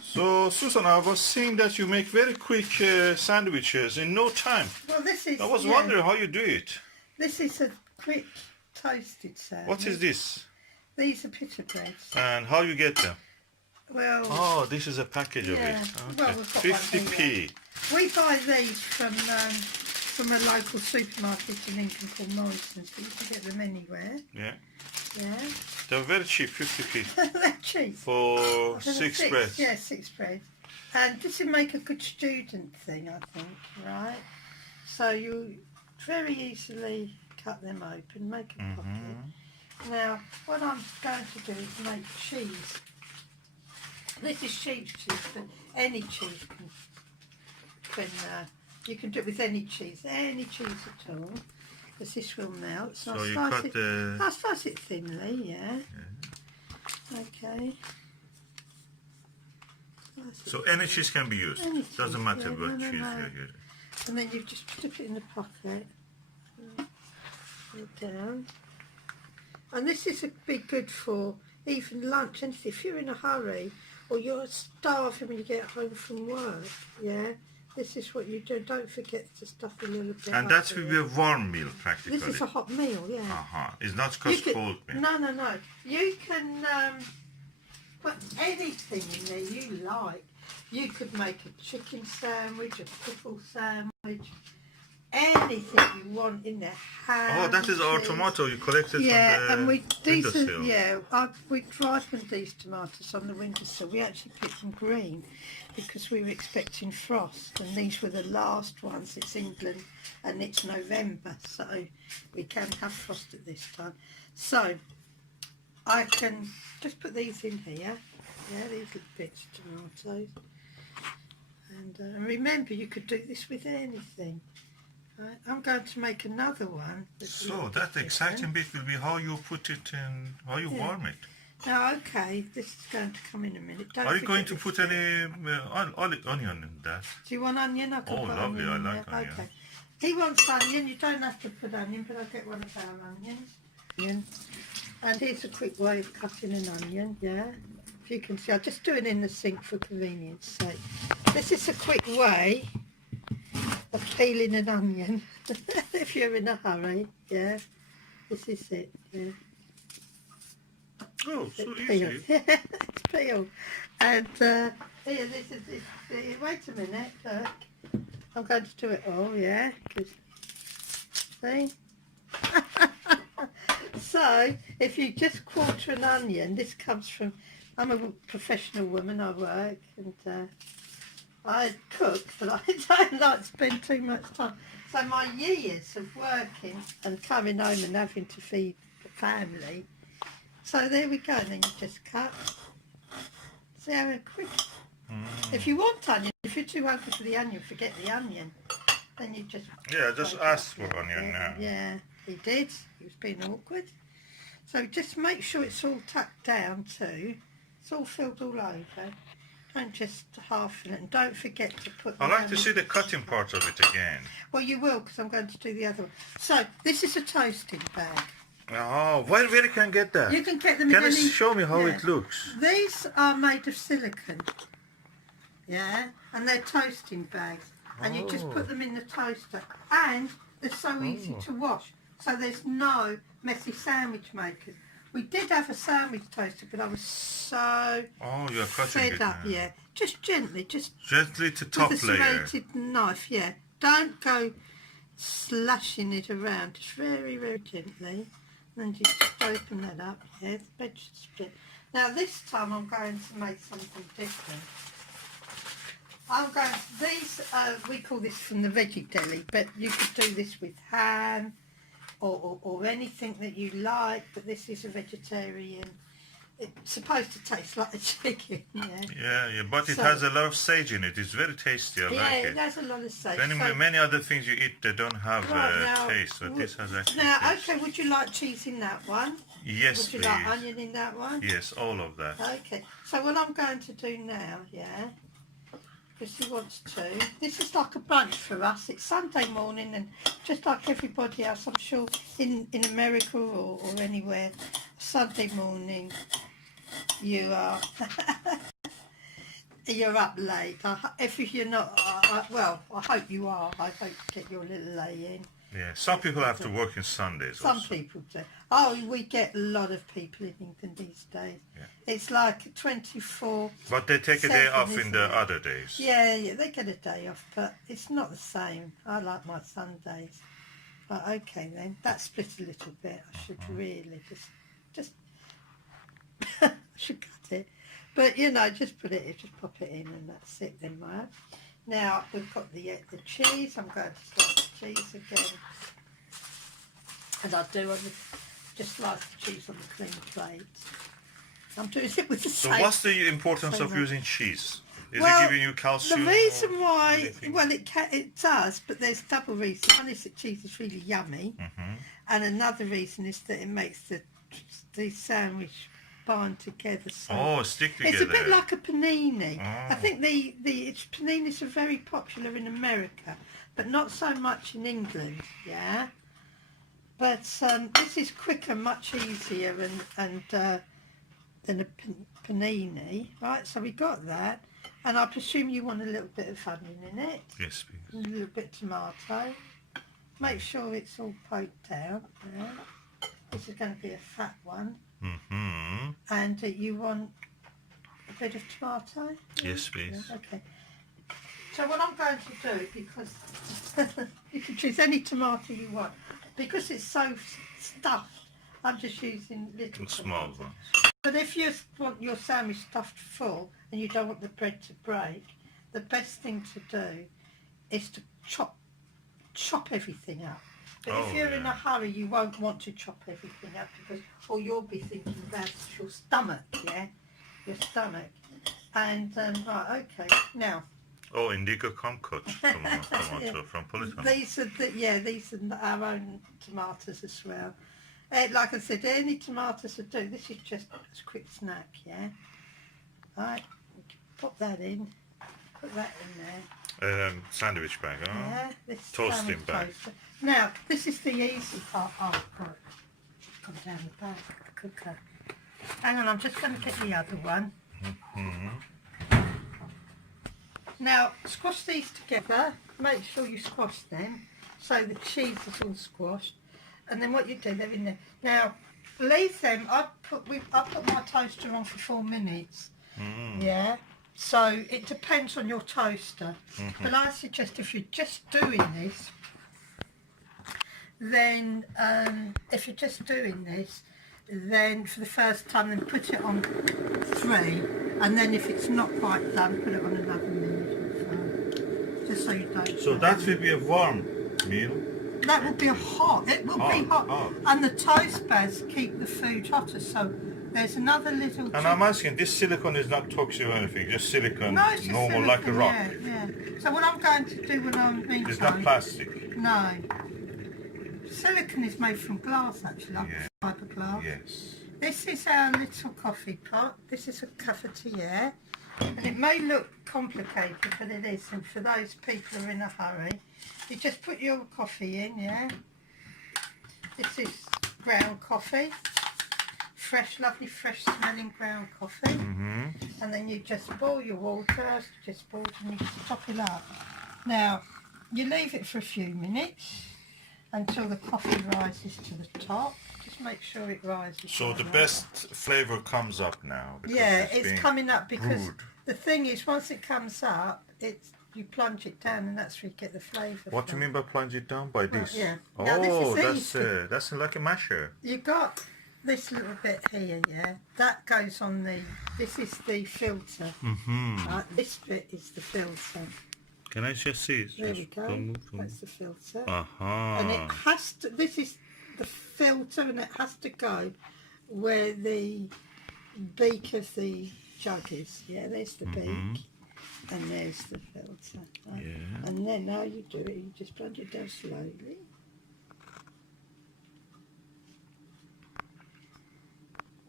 So, Susan, I was seeing that you make very quick sandwiches in no time. Well, this is. I was wondering how you do it. This is a quick toasted sandwich. What is this? These are pita breads. And how you get them? Well. Oh, this is a package of it. Okay. Well, we've got 50p. We buy these from a local supermarket in England called Morrison's, but you can get them anywhere. Yeah. Yeah. They're very cheap, 50p. They're cheap. For six breads. Yeah, 6 breads. And this would make a good student thing, I think, right? So you very easily cut them open, make a pocket. Now, what I'm going to do is make cheese. This is sheep's cheese, but any cheese can you can do it with any cheese at all, because this will melt. So I'll slice it thinly, yeah. Okay. So any cheese can be used. Doesn't matter what cheese you're using. And then you just slip it in the pocket. Put it down. And this is be good for even lunch. And if you're in a hurry or you're starving when you get home from work, yeah, this is what you do. Don't forget to stuff a little bit. And that will be a warm meal, practically. This is a hot meal, yeah. It's not just cold meal. No. You can put anything in there you like. You could make a chicken sandwich, a pickle sandwich, anything you want in there. Ham, that is our tomato you collected from the windowsill. We ripened these tomatoes on the windowsill. We actually picked them green because we were expecting frost, and these were the last ones. It's England and it's November, so we can have frost at this time. So I can just put these in here. Yeah, these little bits of tomatoes. And remember, you could do this with anything. Right, I'm going to make another one. So that exciting bit will be how you put it in, how you warm it. Now, okay, this is going to come in a minute. Are you going to put any onion in that? Do you want onion? I can put lovely, onion I like onion. Okay. He wants onion. You don't have to put onion, but I'll get one of our onions. And here's a quick way of cutting an onion, yeah. If you can see, I'll just do it in the sink for convenience sake. This is a quick way of peeling an onion if you're in a hurry, yeah. This is it, yeah. Oh, so easy. Yeah, it's peeled. And here, this is it. Wait a minute, look. I'm going to do it all, yeah. See? So, if you just quarter an onion, this comes from, I'm a professional woman, I work, and I cook, but I don't like to spend too much time. So my years of working and coming home and having to feed the family, so there we go, and then you just cut. See how quick? If you want onion, if you're too hungry for the onion, forget the onion. Then you just... Yeah, just ask for onion now. Yeah, he did. He was being awkward. So just make sure it's all tucked down too. It's all filled all over. Don't just half it, and don't forget to put... I'd like to see the cutting part of it again. Well, you will, because I'm going to do the other one. So, this is a toasting bag. Oh, where you can get that? You can get them Can you show me how it looks? These are made of silicone. Yeah, and they're toasting bags. And you just put them in the toaster. And they're so easy to wash. So there's no messy sandwich makers. We did have a sandwich toaster, but I was so you're cutting fed up. Yeah, just gently to top with a layer. serrated knife. Yeah, don't go slashing it around. Just very, very gently. And then you just open that up. Yeah, the veg split. Now this time I'm going to make something different. I'm going to, these, we call this from the Veggie Deli, but you could do this with ham or anything that you like, but this is a vegetarian. It's supposed to taste like a chicken, yeah. Yeah, but it has a lot of sage in it. It's very tasty, I like it. Yeah, it has a lot of sage. Many other things you eat, they don't have taste, but this has actually taste. Okay, would you like cheese in that one? Yes, please. Would you like onion in that one? Yes, all of that. Okay, so what I'm going to do now, because he wants to. This is like a brunch for us. It's Sunday morning, and just like everybody else, I'm sure in America or anywhere, Sunday morning you are You're up late. If you're not, well, I hope you are. I hope you get your little lay in. Yeah, some people have to work on Sundays Some also. people do. Oh, we get a lot of people in England these days. Yeah. It's like 24. But they take a day off in isn't the it? other days. Yeah, they get a day off, but it's not the same. I like my Sundays. But okay then, that split a little bit. I should really just I should cut it. But you know, just pop it in, and that's it then, right? Now we've got the cheese. I'm going to slice the cheese again, and I just slice the cheese on the clean plate. I'm doing it with the So same. what's the importance of using cheese? Is Well, it giving you calcium? The reason or why, anything? well, it does, but there's double reason. One is that cheese is really yummy, and another reason is that it makes the sandwich bind together. So stick together. it's a bit like a panini. Oh. I think the paninis are very popular in America, but not so much in England. Yeah, but this is quicker, much easier, and than a panini, right? So we got that. And I presume you want a little bit of onion in it. Yes, please. And a little bit of tomato. Make sure it's all poked down. Yeah. This is going to be a fat one. And you want a bit of tomato? Yes, please. Yeah, okay. So what I'm going to do, because you can choose any tomato you want, because it's so stuffed, I'm just using little Small tomatoes. one. But if you want your sandwich stuffed full and you don't want the bread to break, the best thing to do is to chop everything up. But if you're in a hurry, you won't want to chop everything up, because all you'll be thinking about is your stomach, yeah? Your stomach. And, right, okay, now. Oh, indigo kumquat tomato from Politan. These are our own tomatoes as well. Like I said, any tomatoes will do. This is just a quick snack, yeah? Right, pop that in. Put that in there. Sandwich bag, huh? Yeah, this Toasting bag. toaster. Now, this is the easy part. Oh, God. It's gone down the back of the cooker. Hang on, I'm just going to get the other one. Now, squash these together. Make sure you squash them so the cheese is all squashed. And then what you do, they're in there. Now, leave them. I put my toaster on for 4 minutes. Yeah. So it depends on your toaster. But I suggest if you're just doing this, then then for the first time, then put it on 3, and then if it's not quite done, put it on another minute or so, just so you don't. So that will be a warm meal. That will be hot. It will be hot. And the toast bags keep the food hotter. So there's another little. And I'm asking, this silicone is not toxic or anything, just silicone, no, it's just normal, silicone, like a rock. Yeah. So what I'm going to do when I'm making It's not plastic. No. Silicone is made from glass, actually, like fiberglass. Yes. This is our little coffee pot. This is a cafetiere. And it may look complicated, but it isn't. For those people who are in a hurry, you just put your coffee in, yeah? This is ground coffee. Fresh, lovely, fresh smelling ground coffee. And then you just boil your water, just boil and you just top it up. Now, you leave it for a few minutes until the coffee rises to the top. Just make sure it rises. So like the that. best flavour comes up now. Yeah, it's coming up because brewed. the thing is, once it comes up, you plunge it down, and that's where you get the flavour. What do you mean by plunge it down? By this? yeah. Oh, Now, this is that's like a masher. You got this little bit here, yeah. That goes on the. This is the filter. Right, this bit is the filter. Can I just see it? There we go. That's the filter. Uh-huh. And it has to. This is the filter, and it has to go where the beak of the jug is. Yeah, there's the beak, and there's the filter. Right? Yeah. And then how you do it, you just plunge it down slowly.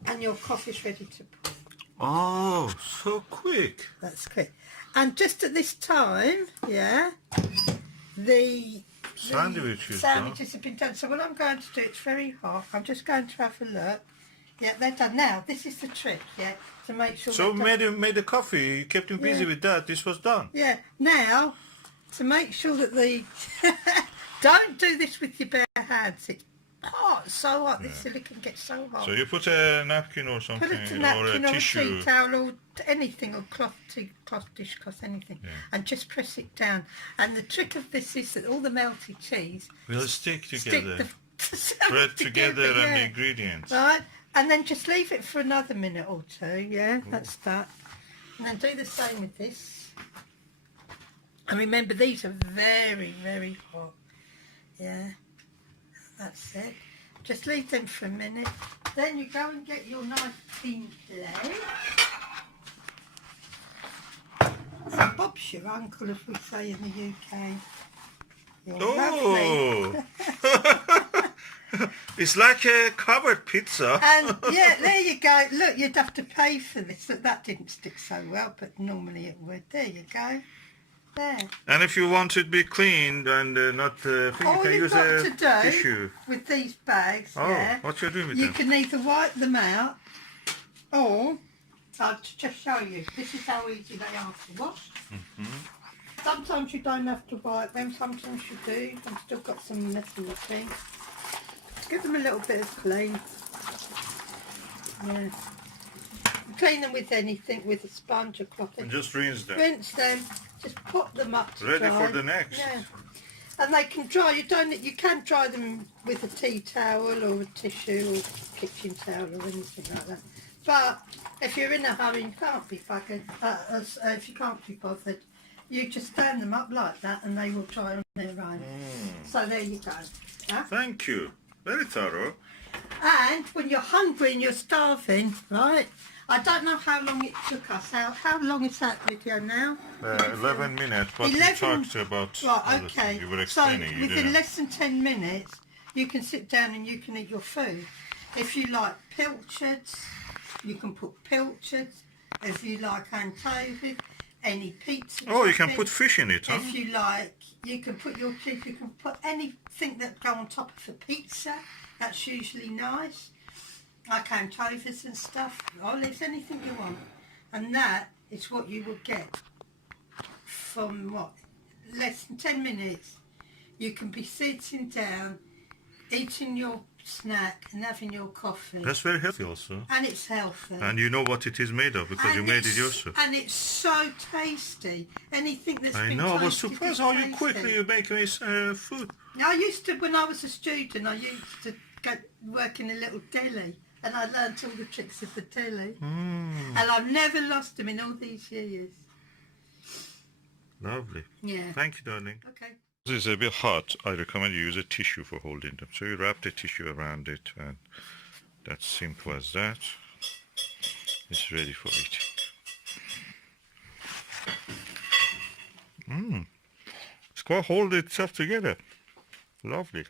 And your coffee's ready to pour. Oh, so quick. That's quick. And just at this time, yeah, the Sandwiches have been done. So what I'm going to do, it's very hot. I'm just going to have a look. Yeah, they're done. Now, this is the trick, yeah, to make sure... So made the coffee, you kept him busy with that, this was done. Yeah, now, to make sure that the... Don't do this with your bare hands. It's hot, so hot. This silicone gets so hot. So you put a napkin or something, Put a napkin or a or tissue. a tea towel or anything, or dishcloth, anything, and just press it down. And the trick of this is that all the melted cheese will stick together. Spread together and the ingredients. Right, and then just leave it for another minute or two. Yeah, that's that. And then do the same with this. And remember, these are very, very hot. Yeah, that's it. Just leave them for a minute. Then you go and get your nice clean plate. And Bob's your uncle, as we say in the UK. You're lovely. It's like a covered pizza. And yeah, there you go. Look, you'd have to pay for this. Look, that didn't stick so well, but normally it would. There you go. There. And if you want it to be cleaned and not you All can you've use got a to do tissue. with these bags, What you're doing with you them? can either wipe them out, or I'll just show you. This is how easy they are to wash. Sometimes you don't have to wipe them. Sometimes you do. I've still got some mess in the sink. Give them a little bit of clean. Yeah. Clean them with anything, with a sponge or cloth. And just rinse them. Rinse them. Just put them up to Ready dry. for the next. Yeah. And they can dry. You can dry them with a tea towel or a tissue or kitchen towel or anything like that. But if you're in a hurry and can't be fucking, if you can't be bothered, you just stand them up like that and they will dry on their own. So there you go. Yeah? Thank you. Very thorough. And when you're hungry and you're starving, right? I don't know how long it took us. How long is that video now? 11 minutes, but 11 we talked about right, okay. You were explaining. So within less than 10 minutes, you can sit down and you can eat your food. If you like pilchards, you can put pilchards. If you like anchovies, any pizza. Oh, you can topping. put fish in it, huh? If you like, you can put your cheese. You can put anything that go on top of a pizza. That's usually nice. Like anchovies and stuff, olives, anything you want. And that is what you will get from what? Less than 10 minutes. You can be sitting down, eating your snack and having your coffee. That's very healthy also. And it's healthy. And you know what it is made of because you made it yourself. And it's so tasty. Anything that's been I know, I was toasted surprised is how tasty. quickly you make this food. I used to, when I was a student, I used to go work in a little deli. And I learnt all the tricks of the deli. And I've never lost them in all these years. Lovely. Yeah. Thank you, darling. Okay. This is a bit hot. I recommend you use a tissue for holding them. So you wrap the tissue around it and that's simple as that. It's ready for eating. It's quite hold itself together. Lovely.